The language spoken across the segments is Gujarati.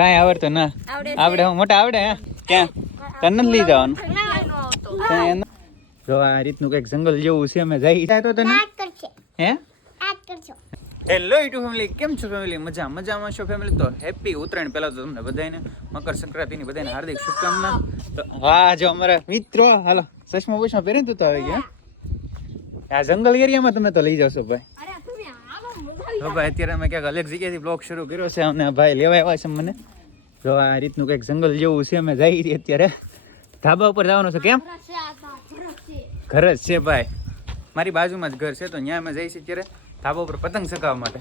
કાંઈ આવડતું ના. આવડે હું મોટા આવડે હે? ક્યાં? તને જ લઈ જવાનું. જો આ રીતનું કંઈક જંગલ જેવું છે અમે જઈ જાય તો તને. હે? હેલો યુટ્યુબ ફેમિલી કેમ છો ફેમિલી મજા મજામાં છો ફેમિલી તો હેપી ઉત્તરાયણ. પહેલા તો તમને બધાને મકર સંક્રાંતિની બધાને હાર્દિક શુભકામના. તો હા જો અમારા મિત્રો હાલો ચશ્મા બુશ્મા પહેરીને તું તો આવી ગયા. આ જંગલ એરિયામાં તમે તો લઈ જશો ભાઈ. તો ભાઈ અત્યારે અમે ક્યાંક અલગ જગ્યાએથી બ્લોગ શરૂ કર્યો છે. અને ભાઈ લેવા આવ્યા છે મને. જો આ રીતનું કંઈક જંગલ જેવું છે અમે જઈ છીએ અત્યારે. ધાબા ઉપર જવાનું છે કેમ? ઘર જ છે ભાઈ. મારી બાજુમાં જ ઘર છે તો ત્યાં અમે જઈએ છીએ ત્યારે ધાબા ઉપર પતંગ ચગાવવા માટે.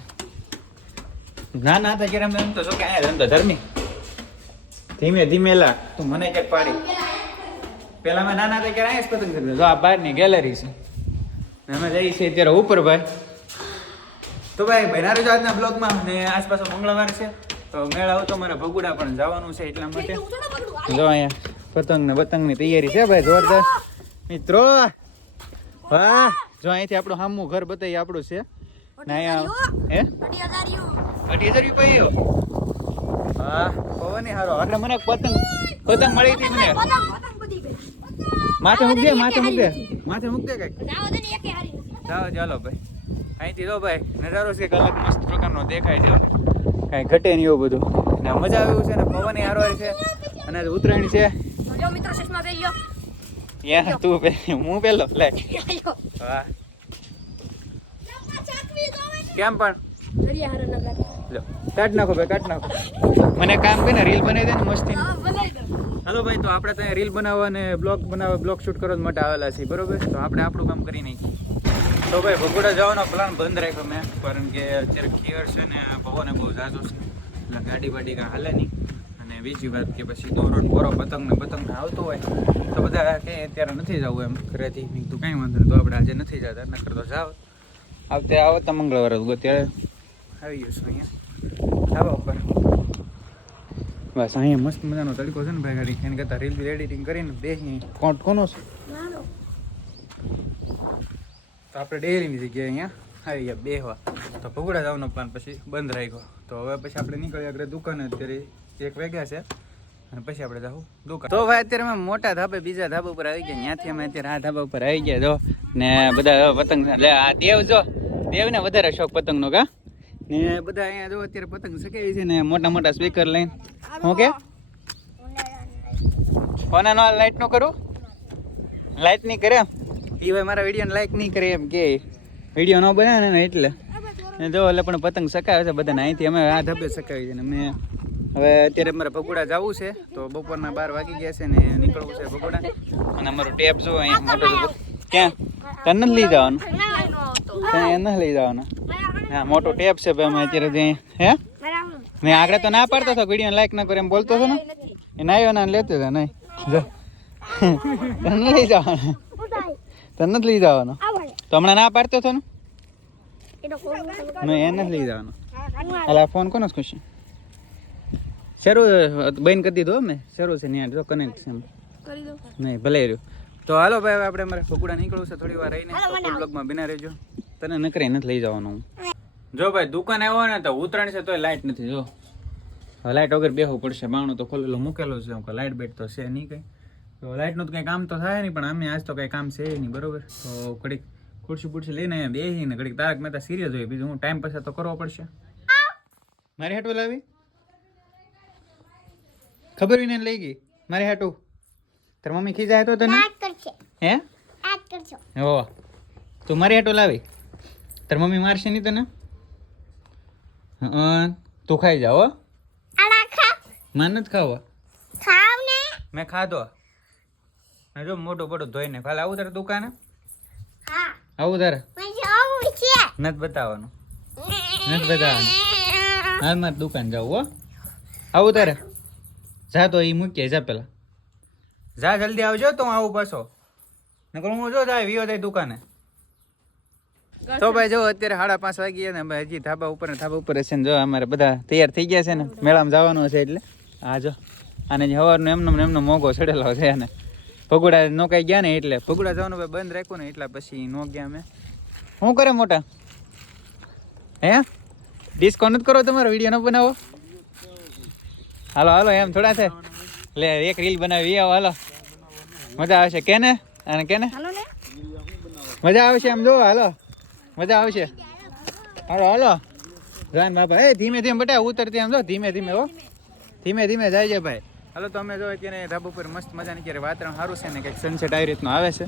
ના ના હતા ત્યારે અમે એમ તો જો કે અહીંયા ધંધો ધર્મી. ધીમે ધીમે લા તું મને ક્યાંક પાડી. પેલા અમે નાના હતા ક્યારે અહીંયા પતંગ ચગાવતા જો આ બહારની ગેલેરી છે. અમે જઈએ છીએ અત્યારે ઉપર ભાઈ. તો ભાઈ ભાઈ રહેજો આજના બ્લોગમાં ને આસપાસ મંગળવાર છે. તો મેળાઓ આવતો મારે ભગુડા પણ જવાનું છે એટલા માટે. તો ના જો અહીંયા પતંગ ને પતંગની તૈયારી છે ભાઈ જોરદાર. મિત્રો વાહ. જો અહીંથી આપણું સામું ઘર બતાવી આપણું છે. ને અહીંયા હે? અઢી હજાર રૂપિયા વાહ પવન હારો. એટલે મને પતંગ પતંગ મળી હતી મને. પતંગ પતંગ માથે મૂક દે માથે મૂક દે માથે મૂક દે ને નથી. ચાલો ચાલો ભાઈ. અહીંથી તો ભાઈ નજારો છે અલગ મસ્ત પ્રકારનો દેખાય છે. કાંઈ ઘટે નહીં એવું બધું. ને મજા આવ્યું છે ને પવન હારો છે. અને ઉત્તરાયણ છે. જો મિત્રો ચશ્મા પહેલ્યો યાર તું પે હું પેલો લે. વાહ. કેમ પણ? કાટ ના. લો નાખો ભાઈ કાટ નાખો. મને કામ કરીને રીલ બનાવી દે ને મસ્તી. હલો હાલો ભાઈ તો આપણે ત્યાં રીલ બનાવવા અને બ્લોગ બનાવવા બ્લોગ શૂટ કરવા માટે આવેલા છીએ. બરોબર? તો આપણે આપણું કામ કરી નાખીએ. તો ભાઈ ભગોડા જવાનો પ્લાન બંધ રાખ્યો મેં, કારણ કે અત્યારે ખીયર છે ને પવને બહુ ઝાઝો છે. એટલે ગાડી બાડી કાંઈ હાલે નહીં. અને બીજી વાત કે પછી દોરો બોરો પતંગ ને પતંગ આવતો હોય, તો બધા કે અત્યારે નથી જવું એમ ઘરેથી. મેં કાંઈ વાંધો નહીં, તો આપણે આજે નથી જતા, નકર તો જાવ આવતે આવતા મંગળવારે જ અત્યારે આવી જશું અહીંયા. ધાબા ઉપર બસ, અહીંયા મસ્ત મજાનો તડકો છે ને ભાઈ, ગાડી. એને કરતાં રીલ એડિટિંગ કરીને બે કોણ, કોનો છે. તો આપણે ડેરીની જગ્યાએ અહીંયા આવી ગયા બેહવા. તો ભગુડા જવાનો પ્લાન પછી બંધ રાખ્યો. તો હવે પછી આપણે નીકળ્યા આગળ દુકાને. અત્યારે એક વાગ્યા છે અને પછી આપણે જાવું દુકાન. તો ભાઈ અત્યારે અમે મોટા ધાબે બીજા ધાબા ઉપર આવી ગયા. ત્યાંથી અમે અત્યારે આ ધાબા ઉપર આવી ગયા. જો, ને બધા પતંગ લે, આ દેવ જો, દેવને વધારે શોખ પતંગનો કા? ને બધા અહીંયા જો અત્યારે પતંગ સકાવી છે ને મોટા મોટા સ્પીકર લઈને. હું કે? ફોન લાઈટ નો કરું? લાઈટ નહીં કરે એ ભાઈ મારા વીડિયો લાઈક નહીં કરે એમ કે. વીડિયો ન બનાવે ને એટલે. ને જો એટલે પણ પતંગ સકાવે છે બધાને. અહીંથી અમે આ ધબે સકાવી છે ને મેં હવે અત્યારે મારે ભગોડા જવું છે તો બપોરના બાર વાગી ગયા છે ને નીકળવું છે ભગોડા. અને અમારું ટેપ જો અહીંયા મોટો ક્યાં? તને નથી લઈ જવાનું? ના, નો તને નથી લઈ જવાનું? હા મોટો ટેપ છે ભાઈ અમે અત્યારે ત્યાં હે? મેં આગળ તો ના પાડતો હતો વીડિયો લાઈક ન કરે એમ બોલતો હતો ને. એ એ આવ્યો ના લેતો હતો નહીં. જો. તને લઈ જવાનું? તને નથી લઈ જવાનો? તો હમણાં ના પાડતો હતો ને? મેં એ નથી લઈ જવાનો. હાલ આ ફોન કોનો જ ખુશી? શરૂ બંધ કરી દીધો મેં. શરૂ છે ત્યાં જો કનેક્ટ છે એમ. કરી દો. નહીં ભલે રહ્યું. તો હાલો ભાઈ હવે આપણે અમારે ફકુડા નીકળવું છે થોડી વાર રહીને. બ્લોગમાં બિના રહેજો. તને નકરે નથી લઈ જવાનો હું. જો ભાઈ દુકાન આવ્યો ને તો ઉતરણ છે તોય લાઇટ નથી જો. લાઇટ વગર બેહવું પડશે. બાણું તો ખોલેલું મૂકેલું છે. લાઇટ બેટ તો છે નહીં કંઈ. તો લાઇટનું તો કંઈ કામ તો થાય નહીં પણ અમે આજ તો કંઈ કામ છે નહીં બરોબર? તો ઘડીક ખુરશી પુરશી લઈને બેસીને ઘડીક તારક મહેતા સિરિયસ હોય બીજું હું ટાઈમ પછી તો કરવો પડશે. મારી હાટું લાવી? ખબર વિને લઈ ગઈ? મારી હાટું? તાર મમ્મી ખીજા હતો તને? હે? હો તું મારી હાટું લાવી? તાર મમ્મી મારશે નહીં તને? હં તું ખાઈ જાઓ હો. માન ખાવ. ખાવો મેં ખાધો. જો મોટું પડું ધોઈને કાલે આવું તારે દુકાને? આવું તારે? નથી બતાવવાનું. નથી બતાવવાનું. હાલ મારે દુકાન જાવું હો. આવું તારે? જા તો એ મૂકીએ જા પેલા. જા જલ્દી આવજો તો હું આવું પાછો. નકર હું જો જાય વિયો જાય દુકાને. તો ભાઈ જો અત્યારે સાડા પાંચ વાગી ગયા ને ભાઈ હજી ધાબા ઉપર ને ધાબા ઉપર છે ને જો અમારે બધા તૈયાર થઈ ગયા છે ને મેળામાં જવાનું છે એટલે. હા જો અને સવારનો એમનો એમનો મોગો ચડેલો છે અને ભગુડા નોકાઈ ગયા ને એટલે ભગુડા જવાનું ભાઈ બંધ રાખ્યું ને એટલા પછી નો ગયા અમે. શું કરે મોટા? હે? ડિસ્કાઉન્ટ કરો તમારો? વીડિયો ન બનાવો? હાલો હાલો એમ થોડા છે. લે એક રીલ બનાવી આવો હાલો. મજા આવશે. કેને? અને કેને? હાલો ને. મજા આવશે એમ જો હાલો. મજા આવશે. હાલો હાલો. જાન બાપા. એ ધીમે ધીમે બટા ઉતરતી એમ જો ધીમે ધીમે હો. ધીમે ધીમે જાય છે ભાઈ. હાલો, તો અમે જો અત્યારે ધાબા ઉપર મસ્ત મજાની ક્યારે વાતાવરણ સારું છે ને, કંઈક સનસેટ આવી રીતનું આવે છે.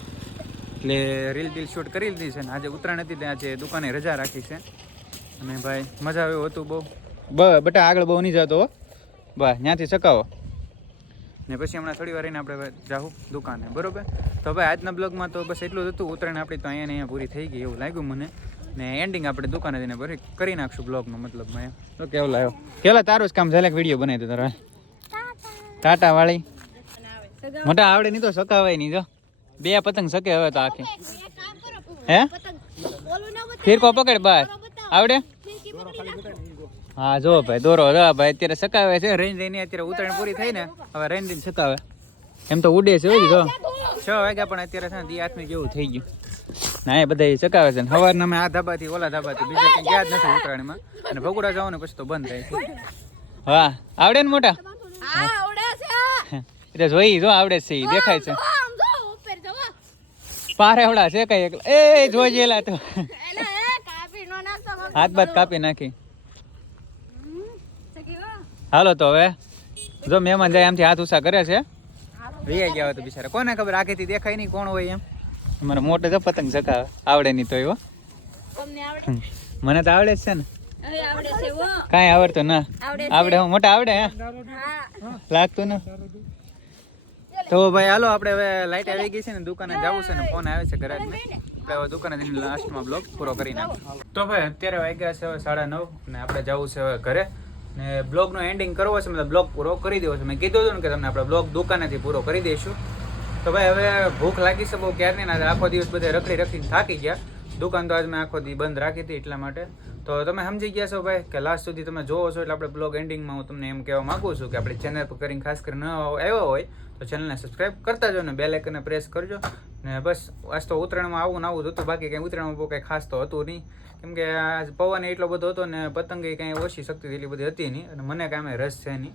એટલે રીલ ડીલ શૂટ કરી લીધી છે ને, આજે ઉત્તરાયણ હતી, ત્યાં આજે દુકાને રજા રાખી છે. અને ભાઈ, મજા આવ્યું હતું બહુ. બ, બટા આગળ બહુ નહીં જતો હો. બસ ત્યાંથી ચકાવો. ને પછી હમણાં થોડી વાર રહીને આપણે જાઉં દુકાને, બરોબર? તો ભાઈ, આજના બ્લોગમાં તો બસ એટલું જ હતું. ઉત્તરાયણ આપણી તો અહીંયા અહીંયા પૂરી થઈ ગઈ એવું લાગ્યું મને. ને એન્ડિંગ આપણે દુકાને જઈને ભરી કરી નાખશું બ્લોગનો મતલબ મેં. તો કેવું લાવ્યો કેલા તારું જ કામ ઝલક વીડિયો બનાવી દો તારો ટાટા વાળી મોટા આવડે નહીં તો સકાવાય નહીં જો. બે પતંગ સકે હવે તો આખી. હે? ફીરકો પકડ બાય આવડે? હા જો ભાઈ દોરો જો ભાઈ અત્યારે સકાવે છે. રેન રહીને અત્યારે ઉતરાયણ પૂરી થઈ ને હવે રેન રહીને સકાવે એમ તો ઉડે છે હોય જો છ વાગ્યા પણ અત્યારે છે ને દી આત્મી જેવું થઈ ગયું. ના એ બધા સકાવે છે ને. સવારના અમે આ ધાબાથી ઓલા ધાબાથી બીજે કંઈ ગયા જ નથી ઉતરાયણમાં અને ભગુડા જવાનું પછી તો બંધ થાય. હા આવડે ને મોટા? હા એટલે જોઈ જો આવડે છે દેખાય છે. પારેવડા છે કઈ એકલા. એ જોઈ જેલા તો. હાથ બાત કાપી નાખી. હાલો તો હવે. જો મહેમાન જાય આમથી હાથ ઉષા કરે છે. રહી ગયા હોય તો બિચારા. કોને ખબર આખેથી દેખાય નહીં કોણ હોય એમ. અમારે મોટે તો પતંગ ચકાવે આવડે નહીં તો એવો મને તો આવડે જ છે ને. કાંઈ આવડતું ના. આવડે હું મોટા આવડે હા? લાગતું ને? તો ભાઈ હાલો આપણે હવે લાઈટ આવી ગઈ છે ને દુકાને જવું છે ને ફોન આવે છે ઘરે હવે દુકાને જઈને લાસ્ટમાં બ્લોગ પૂરો કરી નાખીએ. તો ભાઈ અત્યારે વાગ્યા છે હવે સાડા નવ ને આપણે જવું છે હવે ઘરે. ને બ્લોગનો એન્ડિંગ કરવો છે મતલબ બ્લોગ પૂરો કરી દેવો છે. મેં કીધું હતું ને કે તમને આપણે બ્લોગ દુકાનેથી પૂરો કરી દઈશું. તો ભાઈ હવે ભૂખ લાગી છે બહુ ક્યારની ના આખો દિવસ બધે રખડી રખડીને થાકી ગયા. દુકાન તો આજ મેં આખો દી બંધ રાખી હતી એટલા માટે. તો તમે સમજી ગયા છો ભાઈ કે લાસ્ટ સુધી તમે જોવો છો એટલે આપણે બ્લોગ એન્ડિંગમાં હું તમને એમ કહેવા માંગુ છું કે આપણે ચેનલ પર કરીને ખાસ કરીને ન આવ્યો હોય તો ચેનલને સબસ્ક્રાઈબ કરતા જાઓ ને બે લાઇકને પ્રેસ કરજો ને બસ, આજ તો ઉત્તરાયણમાં આવું ને આવું જ હતું, બાકી કંઈ ઉત્તરાયણમાં કંઈ ખાસ તો હતું નહીં. કેમ કે આ પવન એટલો બધો હતો ને પતંગે કંઈ ઓછી શક્તિ એટલી બધી હતી નહીં અને મને કાંઈ રસ છે નહીં.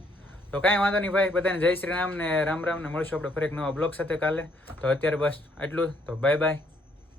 તો કાંઈ વાંધો નહીં ભાઈ, બધાને જય શ્રી રામ ને રામ રામ ને મળશું આપણે ફરી એક નવા બ્લોગ સાથે કાલે. તો અત્યારે બસ આટલું તો બાય બાય